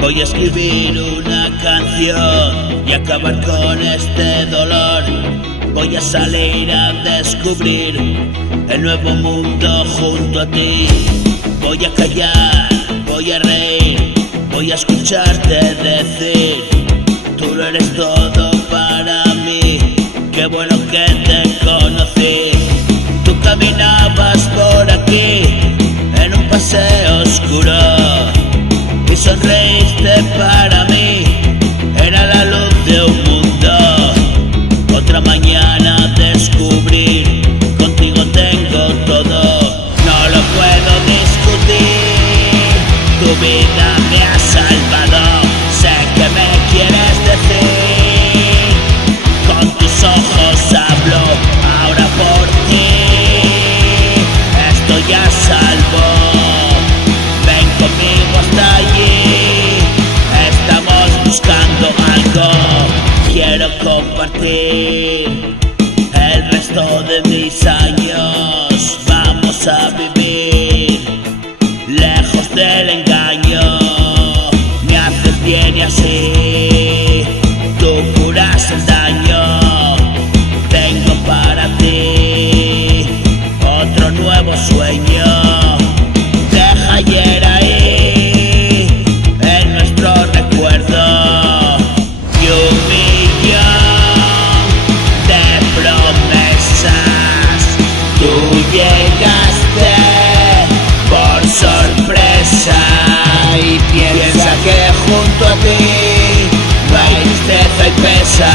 Voy a escribir una canción y acabar con este dolor. Voy a salir a descubrir el nuevo mundo junto a ti. Voy a callar, voy a reír, voy a escucharte decir: tú lo eres todo para mí, qué bueno que te conocí. Tú caminabas por aquí en un paseo oscuro y sonreíste para mí, era la luz de un mundo. Otra mañana descubrir, contigo tengo todo, no lo puedo discutir. Tu vida me ha salvado, sé que me quieres decir. Con tus ojos hablo ahora por ti, estoy a salvo. Ven conmigo hasta allí, estamos buscando algo. Quiero compartir el resto de mis años. Vamos a vivir lejos del engaño. Me haces bien y así tú curas el daño. Tengo para ti otro nuevo sueño. Deja ayer ahí en nuestro recuerdo y un millón de promesas. Tú llegaste por sorpresa y piensa que junto a ti no hay tristeza y pesa.